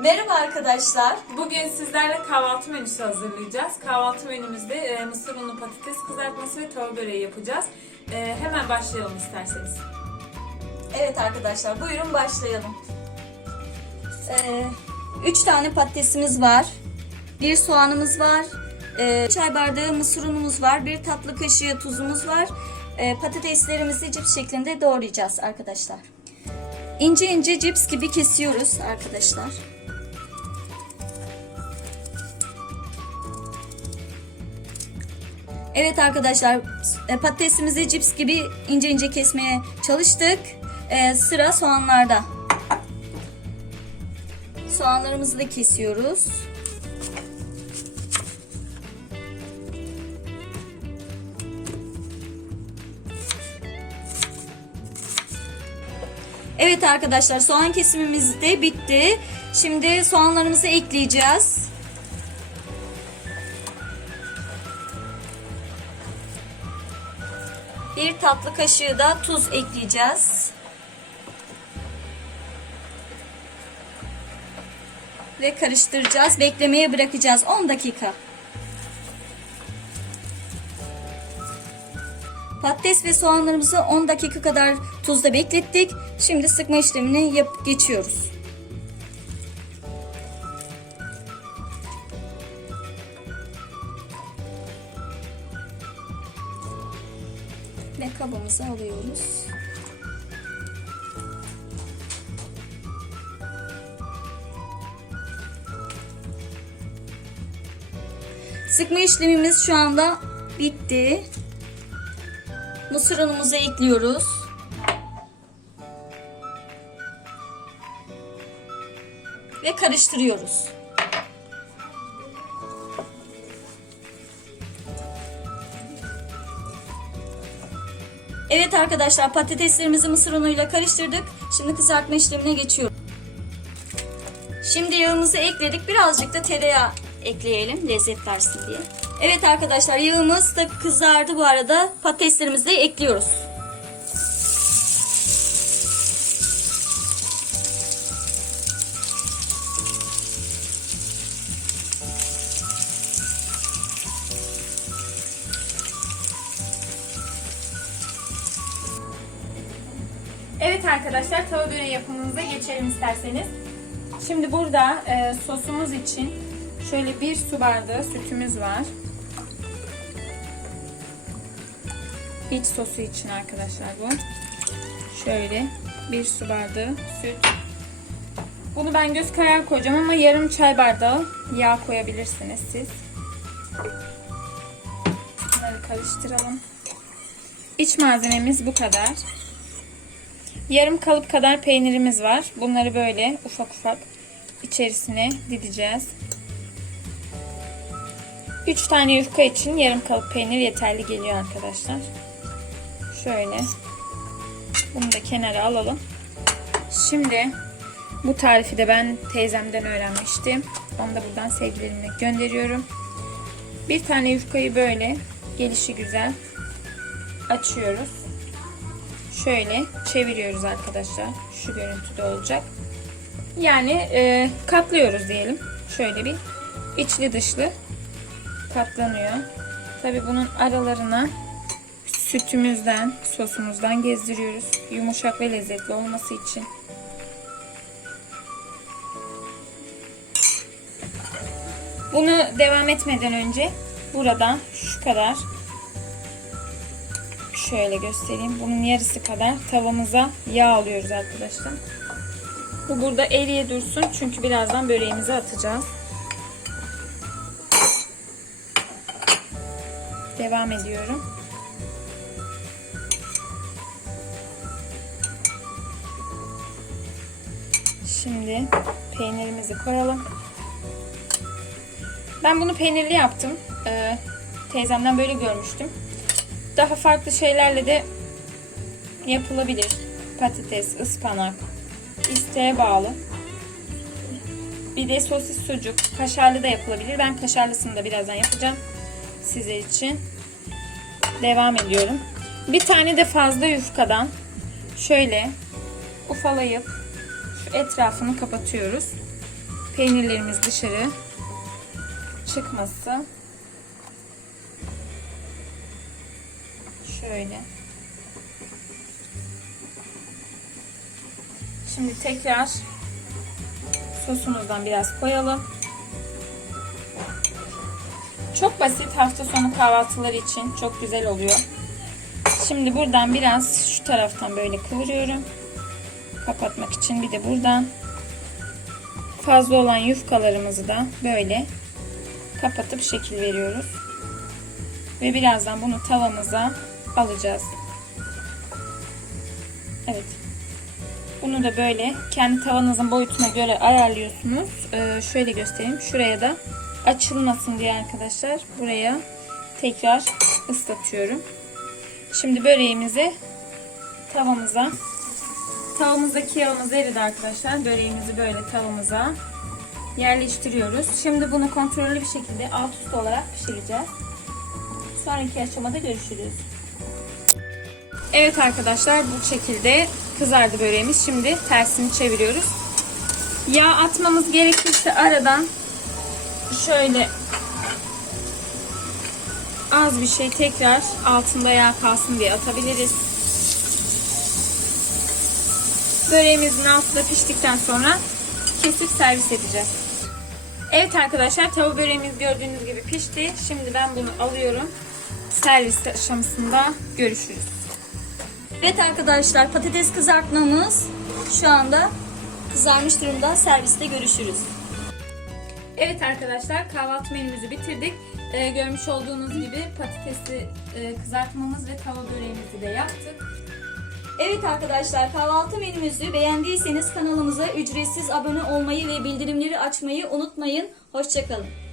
Merhaba arkadaşlar. Bugün sizlerle kahvaltı menüsü hazırlayacağız. Kahvaltı menümüzde e, mısır unlu patates kızartması ve tavuk böreği yapacağız. E, hemen başlayalım isterseniz. Evet arkadaşlar buyurun başlayalım. Ee, üç tane patatesimiz var. Bir soğanımız var. Ee, çay bardağı mısır unumuz var. Bir tatlı kaşığı tuzumuz var. Ee, patateslerimizi cips şeklinde doğrayacağız arkadaşlar. İnce ince cips gibi kesiyoruz arkadaşlar. Evet arkadaşlar e, patatesimizi cips gibi ince ince kesmeye çalıştık. E, sıra soğanlarda. Soğanlarımızı da kesiyoruz. Evet arkadaşlar soğan kesimimiz de bitti. Şimdi soğanlarımızı ekleyeceğiz. Bir tatlı kaşığı da tuz ekleyeceğiz. Ve karıştıracağız. Beklemeye bırakacağız 10 dakika. Patates ve soğanlarımızı 10 dakika kadar tuzda beklettik. Şimdi sıkma işlemini yap geçiyoruz. Ve kabımızı alıyoruz. Sıkma işlemimiz şu anda bitti. Mısır unumuzu ekliyoruz. Ve karıştırıyoruz. Evet arkadaşlar patateslerimizi mısır unuyla karıştırdık. Şimdi kızartma işlemine geçiyoruz. Şimdi yağımızı ekledik. Birazcık da tereyağı ekleyelim lezzet versin diye. Evet arkadaşlar yağımız da kızardı bu arada. Patateslerimizi de ekliyoruz. Evet arkadaşlar tavuk böreği yapımımıza geçelim isterseniz. Şimdi burada e, sosumuz için şöyle bir su bardağı sütümüz var. İç sosu için arkadaşlar bu. Şöyle bir su bardağı süt. Bunu ben göz kararı koyacağım ama yarım çay bardağı yağ koyabilirsiniz siz. Bunları karıştıralım. İç malzememiz bu kadar. Yarım kalıp kadar peynirimiz var. Bunları böyle ufak ufak içerisine dideceğiz. 3 tane yufka için yarım kalıp peynir yeterli geliyor arkadaşlar. Şöyle. Bunu da kenara alalım. Şimdi bu tarifi de ben teyzemden öğrenmiştim. Onu da buradan sevgilerimle gönderiyorum. Bir tane yufkayı böyle gelişi güzel açıyoruz. Şöyle çeviriyoruz arkadaşlar. Şu görüntüde olacak. Yani e, katlıyoruz diyelim. Şöyle bir içli dışlı katlanıyor. Tabi bunun aralarına sütümüzden, sosumuzdan gezdiriyoruz. Yumuşak ve lezzetli olması için. Bunu devam etmeden önce buradan şu kadar şöyle göstereyim. Bunun yarısı kadar tavamıza yağ alıyoruz arkadaşlar. Bu burada eriye dursun çünkü birazdan böreğimizi atacağız. Devam ediyorum. Şimdi peynirimizi koyalım. Ben bunu peynirli yaptım. Ee, teyzemden böyle görmüştüm. Daha farklı şeylerle de yapılabilir. Patates, ıspanak, isteğe bağlı. Bir de sosis sucuk, kaşarlı da yapılabilir. Ben kaşarlısını da birazdan yapacağım sizler için. Devam ediyorum. Bir tane de fazla yufkadan şöyle ufalayıp şu etrafını kapatıyoruz. peynirlerimiz dışarı çıkması. Şöyle. Şimdi tekrar sosumuzdan biraz koyalım. Çok basit hafta sonu kahvaltıları için çok güzel oluyor. Şimdi buradan biraz şu taraftan böyle kıvırıyorum. Kapatmak için bir de buradan fazla olan yufkalarımızı da böyle kapatıp şekil veriyoruz. Ve birazdan bunu tavamıza alacağız. Evet. Bunu da böyle kendi tavanızın boyutuna göre ayarlıyorsunuz. Ee, şöyle göstereyim. Şuraya da açılmasın diye arkadaşlar buraya tekrar ıslatıyorum. Şimdi böreğimizi tavamıza tavamızdaki yağımız eridi arkadaşlar. Böreğimizi böyle tavamıza yerleştiriyoruz. Şimdi bunu kontrollü bir şekilde alt üst olarak pişireceğiz. Sonraki aşamada görüşürüz. Evet arkadaşlar bu şekilde kızardı böreğimiz. Şimdi tersini çeviriyoruz. Yağ atmamız gerekirse aradan şöyle az bir şey tekrar altında yağ kalsın diye atabiliriz. Böreğimizin altı da piştikten sonra kesip servis edeceğiz. Evet arkadaşlar tavuk böreğimiz gördüğünüz gibi pişti. Şimdi ben bunu alıyorum. Servis aşamasında görüşürüz. Evet arkadaşlar patates kızartmamız şu anda kızarmış durumda. Serviste görüşürüz. Evet arkadaşlar kahvaltı menümüzü bitirdik. Ee, görmüş olduğunuz gibi patatesli e, kızartmamız ve tava böreğimizi de yaptık. Evet arkadaşlar kahvaltı menümüzü beğendiyseniz kanalımıza ücretsiz abone olmayı ve bildirimleri açmayı unutmayın. Hoşçakalın.